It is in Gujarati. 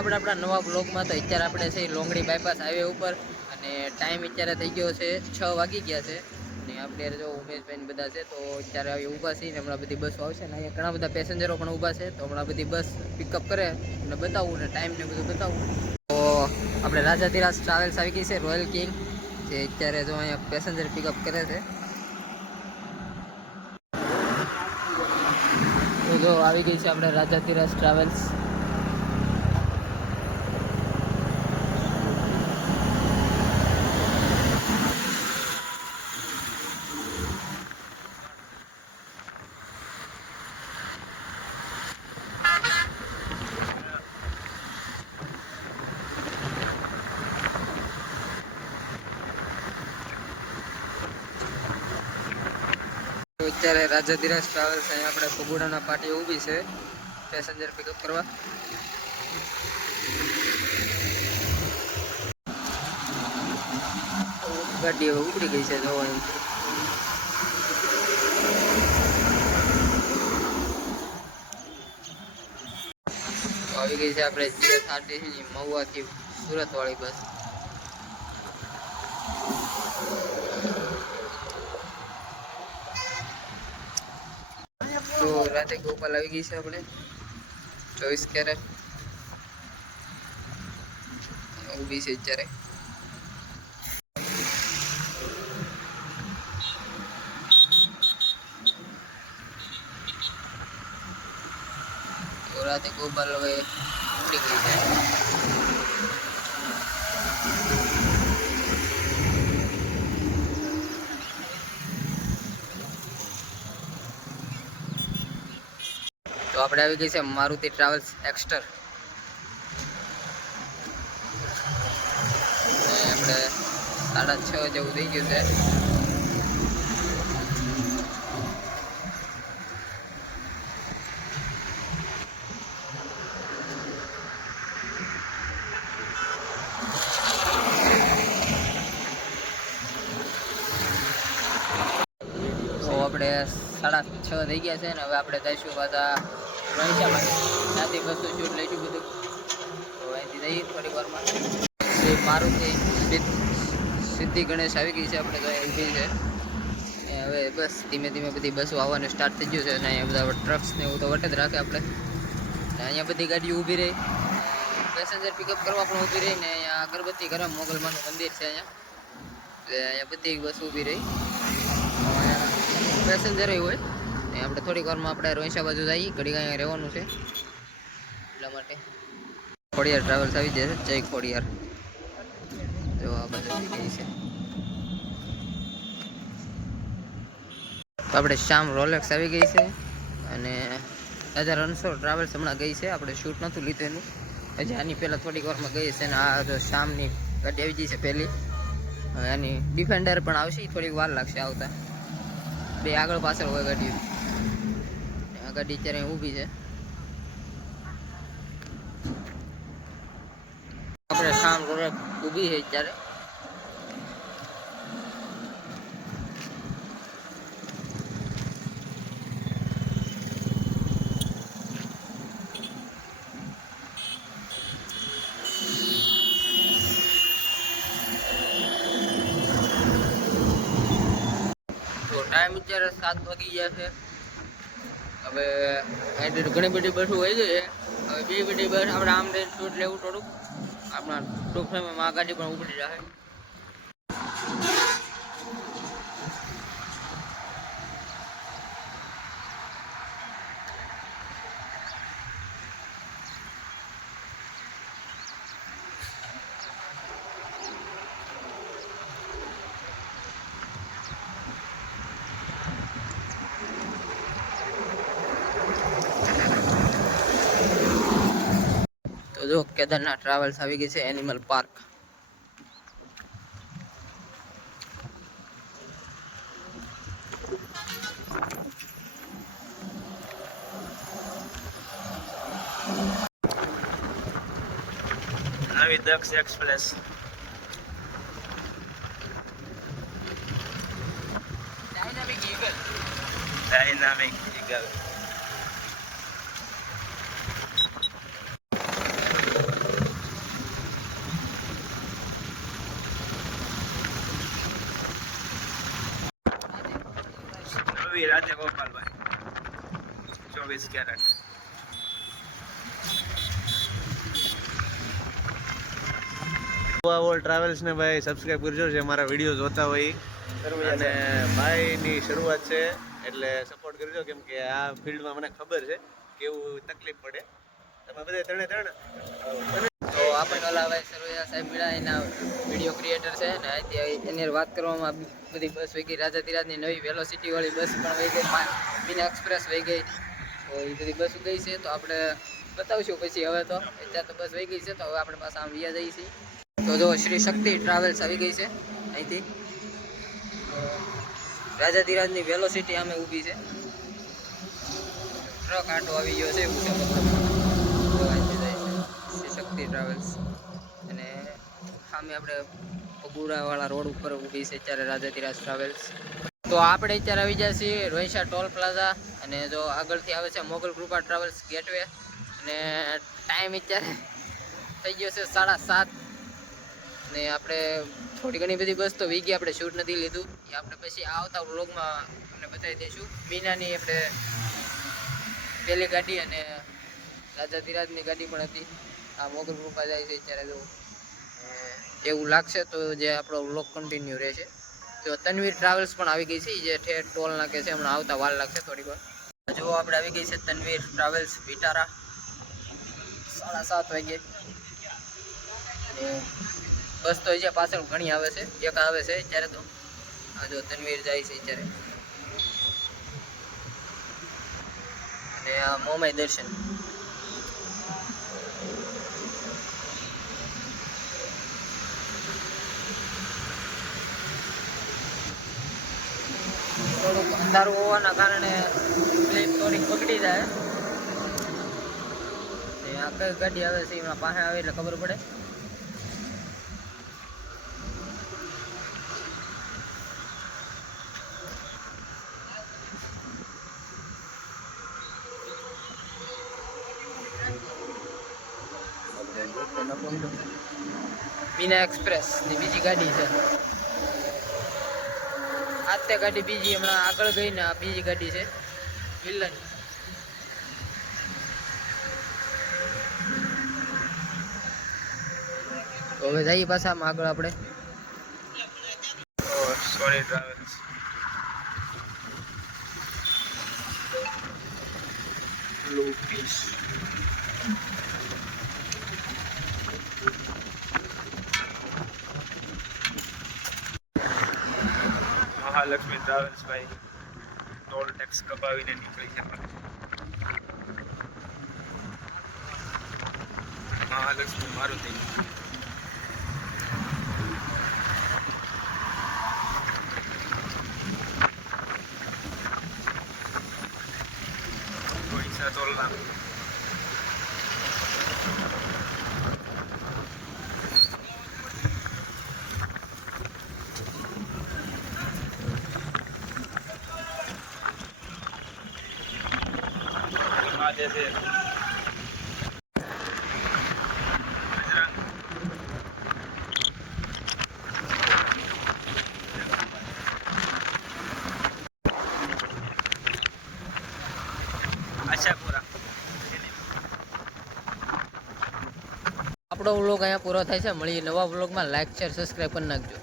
આપણે આપણા નવા બ્લોગમાં. તો અત્યારે આપણે છે લોંગડી બાયપાસ હાઈવે ઉપર અને ટાઈમ અત્યારે થઈ ગયો છે 6 વાગી ગયા છે અને આપણે જો ઉમેશભાઈ બધા છે તો અત્યારે આવી ઊભા છીએ ને હમણાં બધી બસો આવશે ને અહીંયા ઘણા બધા પેસેન્જરો પણ ઊભા છે તો હમણાં બધી બસ પિકઅપ કરે અને બતાવવું ને ટાઈમ ને બધું બતાવવું. તો આપણે રાજાધીરાજ ટ્રાવેલ્સ આવી ગઈ છે રોયલ કિંગ જે અત્યારે જો અહીંયા પેસેન્જર પિકઅપ કરે છે. તો જો આવી ગઈ છે આપણે રાજાધીરાજ ટ્રાવેલ્સ. અત્યારે રાજાધીરાજ ટ્રાવેલ્સ અહીંયા આપણે પગોડાના પાટીએ ઊભી છે પેસેન્જર પિકઅપ કરવા. ગાડી હવે ઉપડી ગઈ છે જવાની. આવી ગઈ છે આપણે GS-RTC મહુવાથી સુરત વાળી બસ. તો રાતે ગોપાલ આવી ગઈ છે આપણે 24 કેરેટ ઊભી છે અત્યારે. તો રાતે ગોપાલ હવે ઉપડી ગઈ છે. તો આપણે આવી ગઈ છે મારુતિ ટ્રાવેલ્સ એક્સ્ટર. આપણે 6:30 જેવું થઈ ગયું છે. તો આપણે 6:30 થઈ ગયા છે ને હવે આપણે જઈશું પાછા રહીશામાં ત્યાંથી બસો શૂટ લઈશું બધું. તો અહીંથી જઈએ થોડી વારમાં. શ્રી મારુતિ સિદ્ધિ ગણેશ આવી ગઈ છે આપણે તો ઊભી છે. હવે બસ ધીમે ધીમે બધી બસો આવવાનું સ્ટાર્ટ થઈ ગયું છે અને અહીંયા બધા ટ્રક્સ ને એવું તો વટે જ રાખે આપણે. અહીંયા બધી ગાડીઓ ઊભી રહી પેસેન્જર પિકઅપ કરવા પણ ઊભી રહી ને અહીંયા અગરબત્તી ઘરે મોગલમાનું મંદિર છે અહીંયા અહીંયા બધી બસ ઊભી રહી. પેસેન્જર હોય ને આપણે થોડીક વારમાં આપણે રોઈશા બાજુ જઈએ ઘડીક અહીંયા રહેવાનું છે એટલા માટે. ખોડિયાર ટ્રાવેલ્સ આવી જાય છે જય ખોડિયાર. જો આ બાજુ આવી ગઈ છે. તો આપણે શ્યામ રોલેક્સ આવી ગઈ છે અને રાજા રણછોડ ટ્રાવેલ્સ હમણાં ગઈ છે. આપણે શૂટ નહોતું લીધું એનું હજી આની પહેલાં થોડીક વારમાં ગઈ છે ને આ જો શ્યામની ગાડી આવી ગઈ છે પહેલી. હવે આની ડિફેન્ડર પણ આવશે થોડીક વાર લાગશે આવતા. બે આગળ પાછળ હોય ગાડી. આ ગાડી અત્યારે ઊભી છે. આપણે શ્યામ રોલેક્સ ઊભી છે અત્યારે. ટાઈમ અત્યારે 7 વાગી ગયા છે. હવે ઘણી બધી બસો હોય ગઈ છે. હવે બીજી બધી બસ આપણે આમ લઈને શૂટ લેવું થોડુંક આપણા ટૂંક સમયમાં આ ગાડી પણ ઉપડી જાય. તો જો કેદારનાથ ટ્રાવેલ્સ આવી ગઈ છે એનિમલ પાર્ક. નવી Daksh express. Dynamic eagle. Morbi Radhe Gopalbhai 24 carat. All travels ને ભાઈ સબસ્ક્રાઇબ કરજો જે મારા વિડીયો જોતા હોય અને ભાઈની શરૂઆત છે એટલે સપોર્ટ કરજો કેમ કે આ ફિલ્ડમાં મને ખબર છે કેવું તકલીફ પડે. તમે બધા ત્રણે તો આપણને ઓલા ભાઈ સરવૈયા સાહેબ મળ્યા, એના વિડીયો ક્રિએટર છે ને એની વાત કરવામાં બધી બસ વહી ગઈ. રાજાધીરાજની નવી વેલોસિટી વાળી બસ પણ વહી ગઈ, મીના એક્સપ્રેસ વહી ગઈ. તો એ બધી બસ ગઈ છે તો આપણે બતાવશું પછી. હવે તો અત્યારે તો બસ વહી ગઈ છે તો હવે આપણે પાછા આમ વ્યા જઈએ છીએ. તો જો શ્રી શક્તિ ટ્રાવેલ્સ આવી ગઈ છે અહીંથી. રાજાધીરાજની વેલોસિટી આમે ઊભી છે, ટ્રક આટો આવી ગયો છે એવું છે મતલબ. તો અહીંથી જાય છે શ્રી શક્તિ ટ્રાવેલ્સ અને સામે આપણે પગુડાવાળા રોડ ઉપર ઊભી છે અત્યારે રાજાધીરાજ ટ્રાવેલ્સ. તો આપણે અત્યારે આવી જાય છીએ રોહિશા ટોલ પ્લાઝા અને જો આગળથી આવે છે મોગલ કૃપા ટ્રાવેલ્સ ગેટવે અને ટાઈમ અત્યારે થઈ ગયો છે 7:30 ને આપણે થોડી ઘણી બધી બસ તો વીગી આપણે શૂટ નથી લીધું, એ આપણે પછી આવતા વ્લોગમાં તમને બતાવી દઈશું. મીનાની આપણે પહેલી ગાડી અને રાજાધીરાજની ગાડી પણ હતી. આ મોગલ કૃપા જાય છે અત્યારે જો એવું લાગશે તો જે આપણો વ્લોગ કન્ટિન્યુ રહેશે. તો તનવીર ટ્રાવેલ્સ પણ આવી ગઈ છે જે ઠેર ટોલ નાકે છે, હમણાં આવતા વાર લાગશે થોડીક વાર. જો આપણે આવી ગઈ છે તનવીર ટ્રાવેલ્સ વિટારા 7:30 વાગે. બસ તો અહીંયા પાછળ ઘણી આવે છે, એક આવે છે અત્યારે તો. આ જો તનવીર જાય છે અત્યારે અને આ મોમાઈ દર્શન. થોડુંક અંધારું હોવાના કારણે ક્લિપ થોડીક પકડી જાય. આ કઈ ગાડી આવે છે એમાં પાસે આવે એટલે ખબર પડે. મીના એક્સપ્રેસ ની બીજી ગાડી છે આ તે ગાડી બીજી હમણાં આગળ ગઈ ને આ બીજી ગાડી છે વિલન. તો હવે જઈએ પાછા આગળ આપણે Soni travels. Blue peace Mahalakshmi travels ભાઈ ટોલ ટેક્સ કપાવીને નીકળી જવા. મહાલક્ષ્મી મારુતિ રોહિશા ટોલ નાક. जैसे આશાપુરા. આપણો વ્લોગ અહીંયા પૂરો થાય છે. મળીએ નવા વ્લોગમાં. લાઈક શેર સબસ્ક્રાઈબ કરી નાખજો.